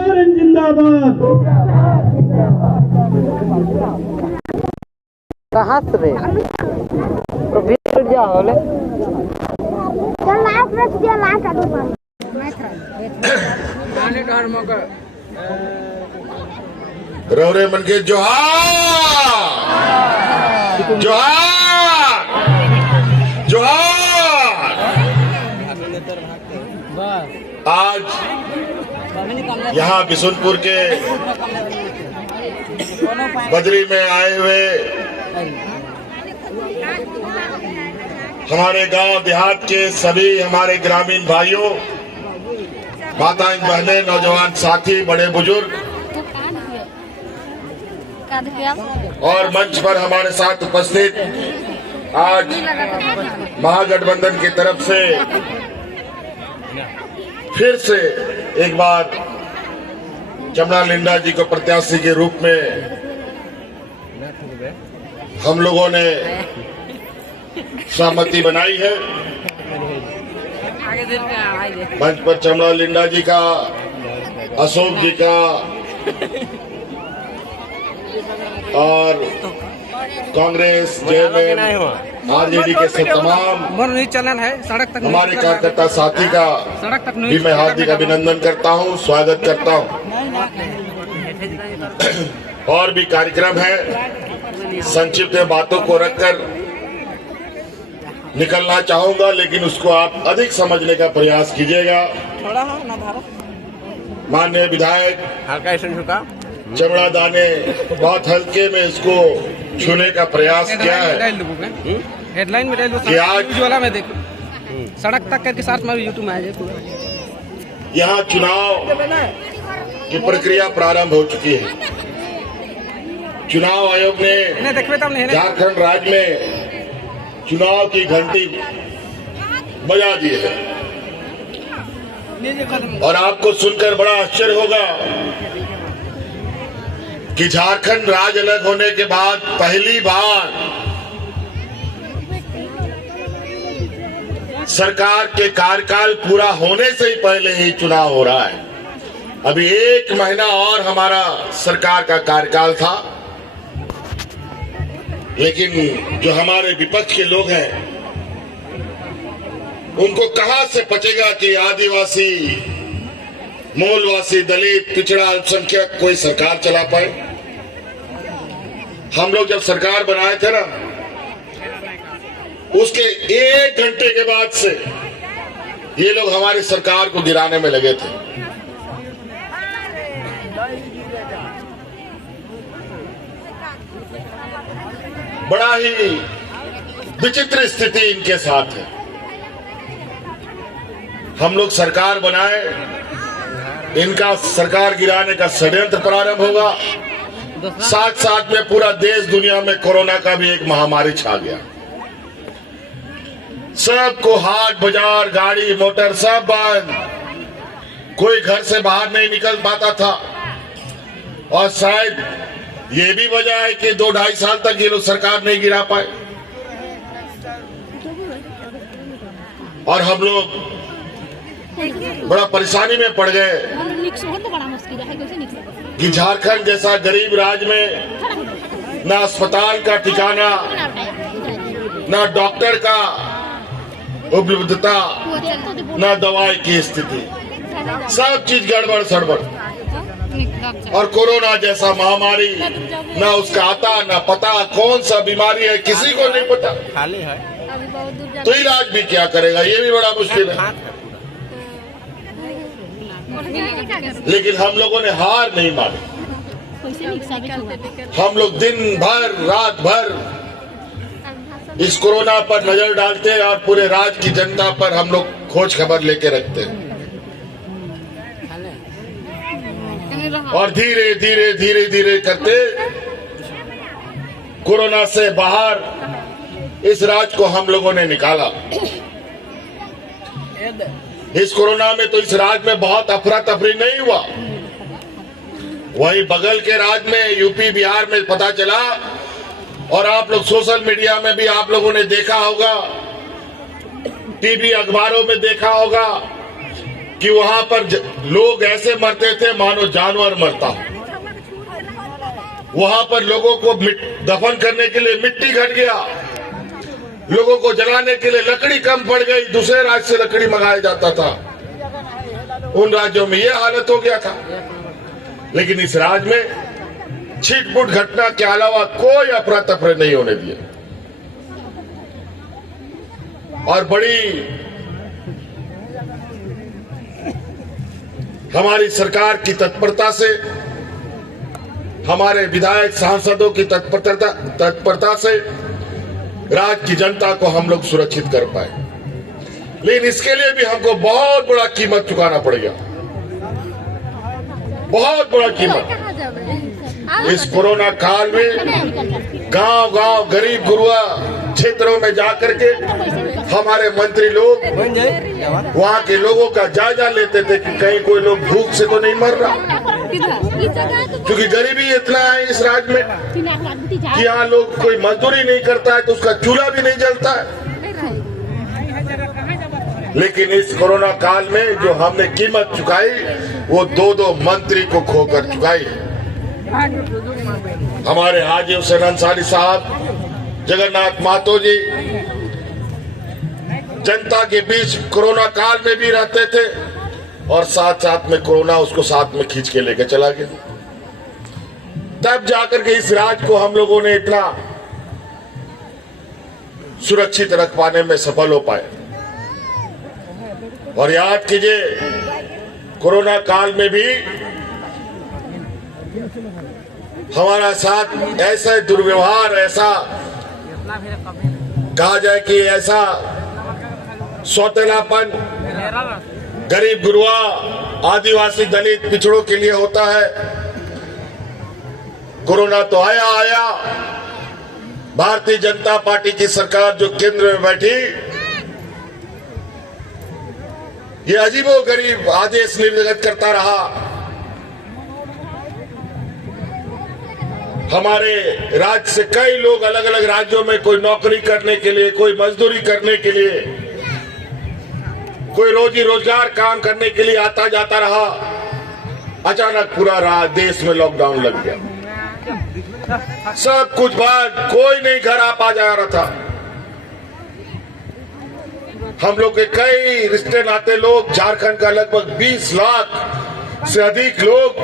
चंपारण जिंदाबाद। कहाँ से रे तो भीड़ जा होले रौरे मन के जोहार जोहार जोहार। आज यहाँ बिशुनपुर के बजरी में आए हुए हमारे गांव देहात के सभी हमारे ग्रामीण भाइयों, माताएं, बहनें, नौजवान साथी, बड़े बुजुर्ग और मंच पर हमारे साथ उपस्थित आज महागठबंधन की तरफ से फिर से एक बार चमड़ा लिंडा जी को प्रत्याशी के रूप में हम लोगों ने सहमति बनाई है। मंच पर चमड़ा लिंडा जी का, अशोक जी का और कांग्रेस, जेएमएम, आरजेडी के सब तमाम चलन है सड़क तक हमारे कार्यकर्ता साथी का भी मैं हार्दिक अभिनंदन करता हूं, स्वागत करता हूं। और भी कार्यक्रम है, संक्षिप्त बातों को रखकर निकलना चाहूंगा, लेकिन उसको आप अधिक समझने का प्रयास कीजिएगा। माननीय विधायक चमड़ा दा ने बहुत हल्के में इसको छूने का प्रयास किया है। हेडलाइन में डाल दो कि आज वाला में देखो सड़क तक करके साथ में यूट्यूब में आ जाए। यहाँ चुनाव की प्रक्रिया प्रारंभ हो चुकी है। चुनाव आयोग ने झारखंड राज्य में चुनाव की घंटी बजा दी है और आपको सुनकर बड़ा आश्चर्य होगा कि झारखंड राज्य अलग होने के बाद पहली बार सरकार के कार्यकाल पूरा होने से ही पहले ही चुनाव हो रहा है। अभी 1 महीना और हमारा सरकार का कार्यकाल था, लेकिन जो हमारे विपक्ष के लोग हैं उनको कहां से पचेगा कि आदिवासी, मूलवासी, दलित, पिछड़ा, अल्पसंख्यक कोई सरकार चला पाए। हम लोग जब सरकार बनाए थे ना, उसके 1 घंटे के बाद से ये लोग हमारी सरकार को गिराने में लगे थे। बड़ा ही विचित्र स्थिति इनके साथ है। हम लोग सरकार बनाए, इनका सरकार गिराने का षड्यंत्र प्रारंभ होगा। साथ साथ में पूरा देश दुनिया में कोरोना का भी एक महामारी छा गया। सबको हाट बाजार, गाड़ी मोटर सब बंद, कोई घर से बाहर नहीं निकल पाता था। और शायद ये भी वजह है कि 2-2.5 साल तक ये लोग सरकार नहीं गिरा पाए। और हम लोग बड़ा परेशानी में पड़ गए कि झारखंड जैसा गरीब राज्य में ना अस्पताल का ठिकाना, ना डॉक्टर का उपलब्धता, ना दवाई की स्थिति, सब चीज गड़बड़ सड़बड़। और कोरोना जैसा महामारी, ना उसका आता ना पता, कौन सा बीमारी है किसी को नहीं पता, तो इलाज भी क्या करेगा, ये भी बड़ा मुश्किल है। लेकिन हम लोगों ने हार नहीं मानी। हम लोग दिन भर रात भर इस कोरोना पर नजर डालते हैं और पूरे राज्य की जनता पर हम लोग खोज खबर लेके रखते हैं। और धीरे धीरे धीरे धीरे करते कोरोना से बाहर इस राज्य को हम लोगों ने निकाला। इस कोरोना में तो इस राज्य में बहुत अफरा तफरी नहीं हुआ, वहीं बगल के राज्य में यूपी बिहार में पता चला। और आप लोग सोशल मीडिया में भी आप लोगों ने देखा होगा, टीवी अखबारों में देखा होगा कि वहां पर लोग ऐसे मरते थे मानो जानवर मरता। वहां पर लोगों को दफन करने के लिए मिट्टी घट गया, लोगों को जलाने के लिए लकड़ी कम पड़ गई, दूसरे राज्य से लकड़ी मंगाया जाता था। उन राज्यों में यह हालत हो गया था। लेकिन इस राज्य में छिटपुट घटना के अलावा कोई अफरा तफरी नहीं होने दिए। और बड़ी हमारी सरकार की तत्परता से, हमारे विधायक सांसदों की तत्परता से राज्य की जनता को हम लोग सुरक्षित कर पाए। लेकिन इसके लिए भी हमको बहुत बड़ा कीमत चुकाना पड़ेगा, बहुत बड़ा कीमत। इस कोरोना काल में गांव-गांव गरीब गुरुआ क्षेत्रों में जाकर के हमारे मंत्री लोग वहां के लोगों का जायजा लेते थे कि कहीं कोई लोग भूख से तो नहीं मर रहा, क्योंकि गरीबी इतना है इस राज्य में कि यहाँ लोग कोई मजदूरी नहीं करता है तो उसका चूल्हा भी नहीं जलता है। लेकिन इस कोरोना काल में जो हमने कीमत चुकाई वो दो मंत्री को खोकर चुकाई। हमारे हाजी हुसैन अंसारी साहब, जगन्नाथ महतो जी जनता के बीच कोरोना काल में भी रहते थे और साथ साथ में कोरोना उसको साथ में खींच के लेकर चला गया। तब जाकर के इस राज्य को हम लोगों ने इतना सुरक्षित रख पाने में सफल हो पाए। और याद कीजिए, कोरोना काल में भी हमारा साथ ऐसा दुर्व्यवहार, ऐसा कहा जाए कि ऐसा सौतेलापन गरीब गुरुआ, आदिवासी, दलित, पिछड़ों के लिए होता है। कोरोना तो आया, भारतीय जनता पार्टी की सरकार जो केंद्र में बैठी, ये अजीबोगरीब आदेश निर्गत करता रहा। हमारे राज्य से कई लोग अलग अलग राज्यों में, कोई नौकरी करने के लिए, कोई मजदूरी करने के लिए, कोई रोजी रोजगार काम करने के लिए आता जाता रहा। अचानक पूरा देश में लॉकडाउन लग गया, सब कुछ बंद, कोई नहीं घर आ पा जा रहा था। हम लोग के कई रिश्ते नाते लोग, झारखंड का लगभग 20 लाख से अधिक लोग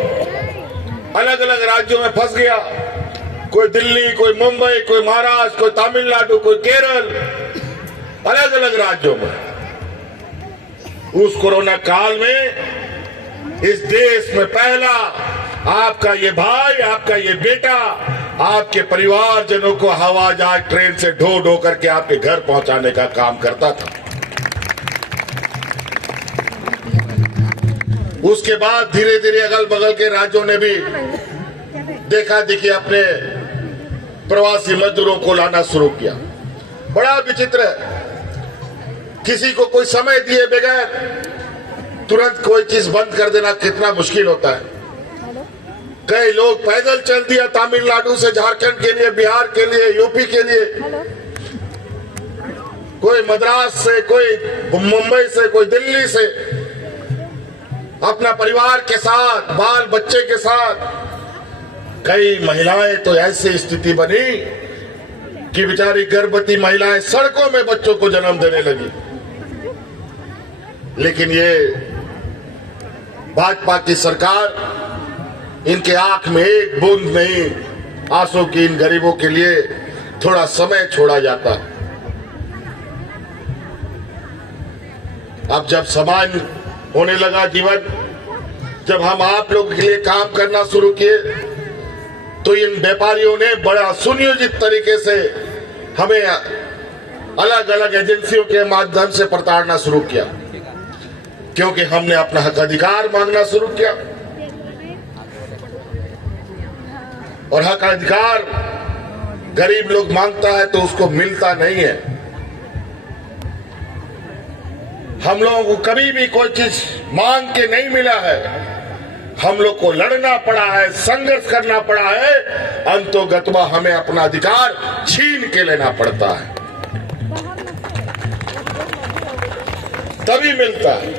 अलग अलग राज्यों में फंस गया। कोई दिल्ली, कोई मुंबई, कोई महाराष्ट्र, कोई तमिलनाडु, कोई केरल, अलग अलग राज्यों में। उस कोरोना काल में इस देश में पहला आपका ये भाई, आपका ये बेटा, आपके परिवारजनों को हवाई जहाज, ट्रेन से ढो ढो करके आपके घर पहुंचाने का काम करता था। उसके बाद धीरे धीरे अगल बगल के राज्यों ने भी देखा देखी अपने प्रवासी मजदूरों को लाना शुरू किया। बड़ा विचित्र है, किसी को कोई समय दिए बगैर तुरंत कोई चीज बंद कर देना कितना मुश्किल होता है। कई लोग पैदल चल दिया तमिलनाडु से झारखंड के लिए, बिहार के लिए, यूपी के लिए, कोई मद्रास से, कोई मुंबई से, कोई दिल्ली से, अपना परिवार के साथ, बाल बच्चे के साथ। कई महिलाएं तो ऐसी स्थिति बनी कि बेचारी गर्भवती महिलाएं सड़कों में बच्चों को जन्म देने लगी। लेकिन ये भाजपा की सरकार, इनके आंख में एक बूंद नहीं आंसू की इन गरीबों के लिए थोड़ा समय छोड़ा जाता है। अब जब समान होने लगा जीवन, जब हम आप लोगों के लिए काम करना शुरू किए, तो इन व्यापारियों ने बड़ा सुनियोजित तरीके से हमें अलग अलग एजेंसियों के माध्यम से प्रताड़ना शुरू किया, क्योंकि हमने अपना हक अधिकार मांगना शुरू किया। और हक अधिकार गरीब लोग मांगता है तो उसको मिलता नहीं है। हम लोगों को कभी भी कोई चीज मांग के नहीं मिला है, हम लोग को लड़ना पड़ा है, संघर्ष करना पड़ा है, अंतोगत्वा हमें अपना अधिकार छीन के लेना पड़ता है, तभी मिलता है।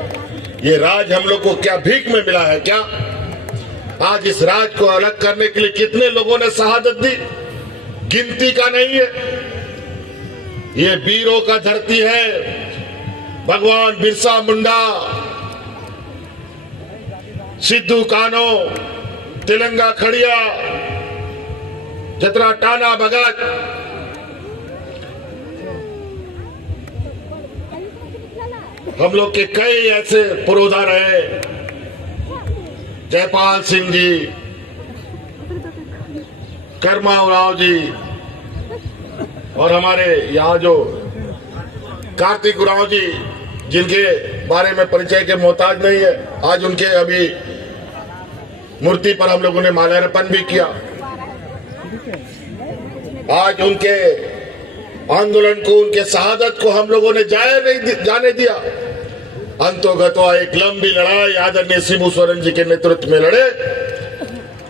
ये राज हम लोग को क्या भीख में मिला है क्या? आज इस राज को अलग करने के लिए कितने लोगों ने शहादत दी, गिनती का नहीं है। ये वीरों का धरती है। भगवान बिरसा मुंडा, सिद्धू कानो, तिलंगा खड़िया, जतरा टाना भगत, हम लोग के कई ऐसे पुरोधा रहे, जयपाल सिंह जी, कर्मा उराव जी, और हमारे यहाँ जो कार्तिक उराव जी, जिनके बारे में परिचय के मोहताज नहीं है, आज उनके अभी मूर्ति पर हम लोगों ने माल्यार्पण भी किया। आज उनके आंदोलन को, उनके शहादत को हम लोगों ने जाने दिया। अंतोगतो एक लंबी लड़ाई आदरणीय शिबू सोरेन जी के नेतृत्व में लड़े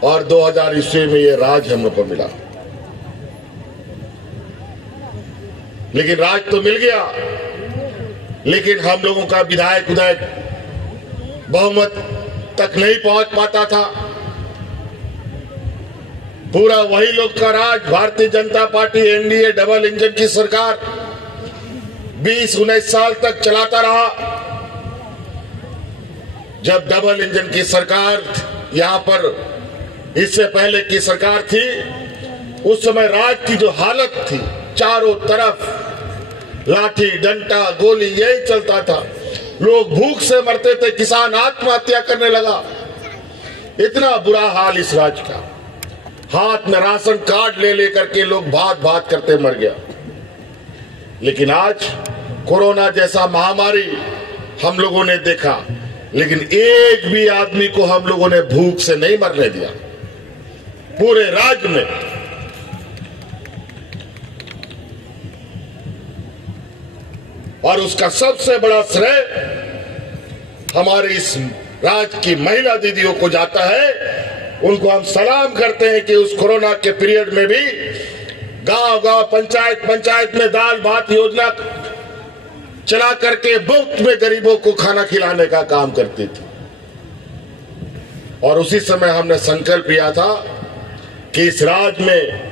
और 2000 ईस्वी में ये राज हम लोग को मिला। लेकिन राज तो मिल गया, लेकिन हम लोगों का विधायक विधायक बहुमत तक नहीं पहुंच पाता था। पूरा वही लोग का राज, Bharatiya Janata party NDA double engine की सरकार 20-19 साल तक चलाता रहा। जब डबल इंजन की सरकार यहां पर इससे पहले की सरकार थी, उस समय राज की जो हालत थी, चारों तरफ लाठी डंडा गोली यही चलता था। लोग भूख से मरते थे, किसान आत्महत्या करने लगा। इतना बुरा हाल इस राज का। हाथ में राशन कार्ड ले लेकर के लोग भाग भाग करते मर गया। लेकिन आज कोरोना जैसा महामारी हम लोगों ने देखा, लेकिन एक भी आदमी को हम लोगों ने भूख से नहीं मरने दिया पूरे राज्य में। और उसका सबसे बड़ा श्रेय हमारे इस राज्य की महिला दीदियों को जाता है। उनको हम सलाम करते हैं कि उस कोरोना के पीरियड में भी गांव-गांव, पंचायत में दाल भात योजना चला करके मुफ्त में गरीबों को खाना खिलाने का काम करती थी। और उसी समय हमने संकल्प लिया था कि इस राज्य में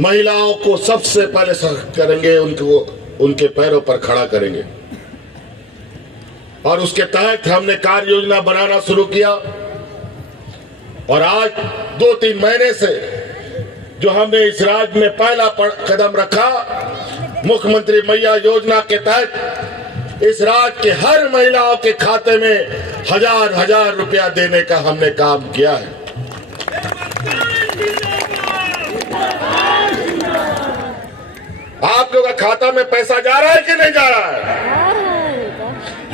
महिलाओं को सबसे पहले सशक्त करेंगे, उनके पैरों पर खड़ा करेंगे। और उसके तहत हमने कार्य योजना बनाना शुरू किया। और आज 2-3 महीने से जो हमने इस राज्य में पहला कदम रखा, मुख्यमंत्री मैया योजना के तहत इस राज्य के हर महिलाओं के खाते में 1000 रुपया देने का हमने काम किया है। आप लोगों का खाता में पैसा जा रहा है कि नहीं जा रहा है?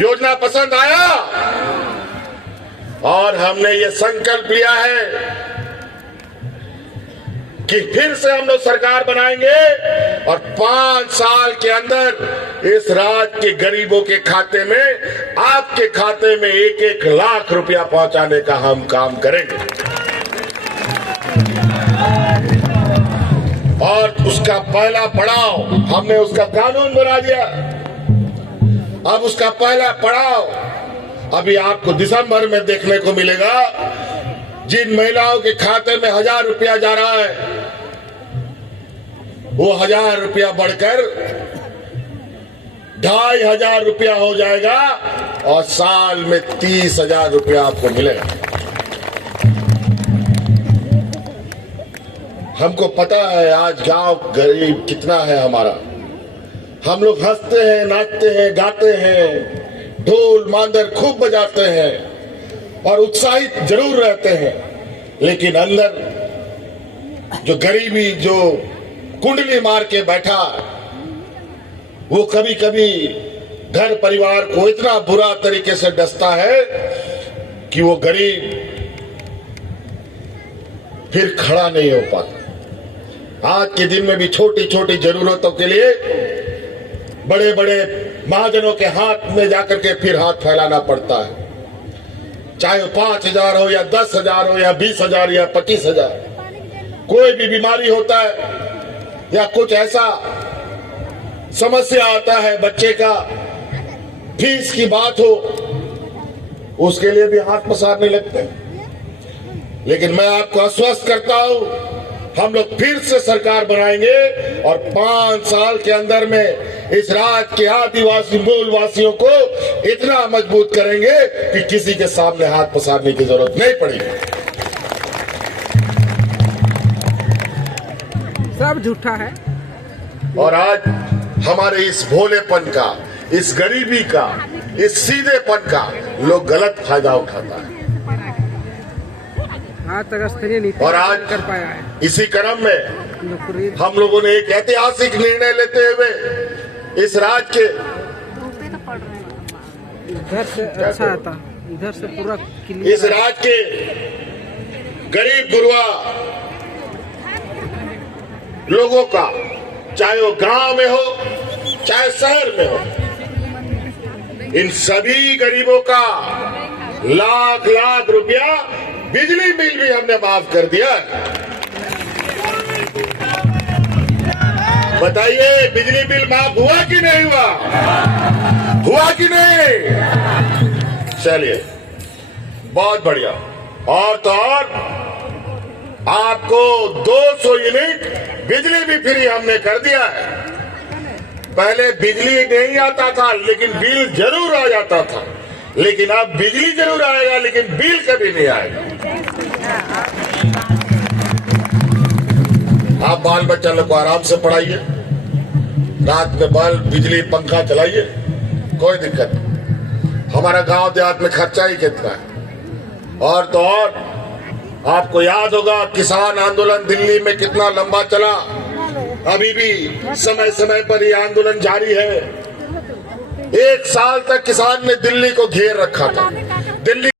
योजना पसंद आया? और हमने ये संकल्प लिया है कि फिर से हम लोग सरकार बनाएंगे और 5 साल के अंदर इस राज्य के गरीबों के खाते में, आपके खाते में 1-1 लाख रुपया पहुंचाने का हम काम करेंगे। और उसका पहला पड़ाव हमने उसका कानून बना दिया। अब उसका पहला पड़ाव अभी आपको दिसंबर में देखने को मिलेगा। जिन महिलाओं के खाते में 1000 रुपया जा रहा है, वो 1000 रुपया बढ़कर 2500 रुपया हो जाएगा और साल में 30,000 रुपया आपको मिलेगा। हमको पता है आज गांव गरीब कितना है हमारा। हम लोग हंसते हैं, नाचते हैं, गाते हैं, ढोल मांदर खूब बजाते हैं और उत्साहित जरूर रहते हैं, लेकिन अंदर जो गरीबी, जो कुंडली मार के बैठा, वो कभी कभी घर परिवार को इतना बुरा तरीके से डसता है कि वो गरीब फिर खड़ा नहीं हो पाता। आज के दिन में भी छोटी छोटी जरूरतों के लिए बड़े बड़े महाजनों के हाथ में जाकर के फिर हाथ फैलाना पड़ता है, चाहे 5,000 हो या 10,000 हो या 20,000 या 25,000। कोई भी बीमारी होता है या कुछ ऐसा समस्या आता है बच्चे का, फीस की बात हो उसके लिए भी हाथ पसारने लगते हैं। लेकिन मैं आपको आश्वस्त करता हूं, हम लोग फिर से सरकार बनाएंगे और 5 साल के अंदर में इस राज्य के आदिवासी मूलवासियों को इतना मजबूत करेंगे कि किसी के सामने हाथ पसारने की जरूरत नहीं पड़ेगी। सब झूठा है। और आज हमारे इस भोलेपन का, इस गरीबी का, इस सीधेपन का लोग गलत फायदा उठाता है। आज तक स्थानीय नीति और आज कर पाया है। इसी क्रम में नौकरी हम लोगों ने एक ऐतिहासिक निर्णय लेते हुए इस राज्य के इधर से अच्छा आता, इधर से पूरा क्लियर। इस राज्य के गरीब गुरबा लोगों का, चाहे वो गांव में हो चाहे शहर में हो, इन सभी गरीबों का लाख लाख रुपया बिजली बिल भी हमने माफ कर दिया। बताइए, बिजली बिल माफ हुआ कि नहीं हुआ? हुआ कि नहीं? चलिए, बहुत बढ़िया। और तो और आपको 200 यूनिट बिजली भी फ्री हमने कर दिया है। पहले बिजली नहीं आता था लेकिन बिल जरूर आ जाता था, लेकिन अब बिजली जरूर आएगा लेकिन बिल कभी नहीं आएगा। आप बाल बच्चा लोग को आराम से पढ़ाइए, रात में बल्ब बिजली पंखा चलाइए, कोई दिक्कत नहीं। हमारा गांव देहात में खर्चा ही कितना है। और तो और आपको याद होगा किसान आंदोलन दिल्ली में कितना लंबा चला। अभी भी समय समय पर ये आंदोलन जारी है। 1 साल तक किसान ने दिल्ली को घेर रखा था। दिल्ली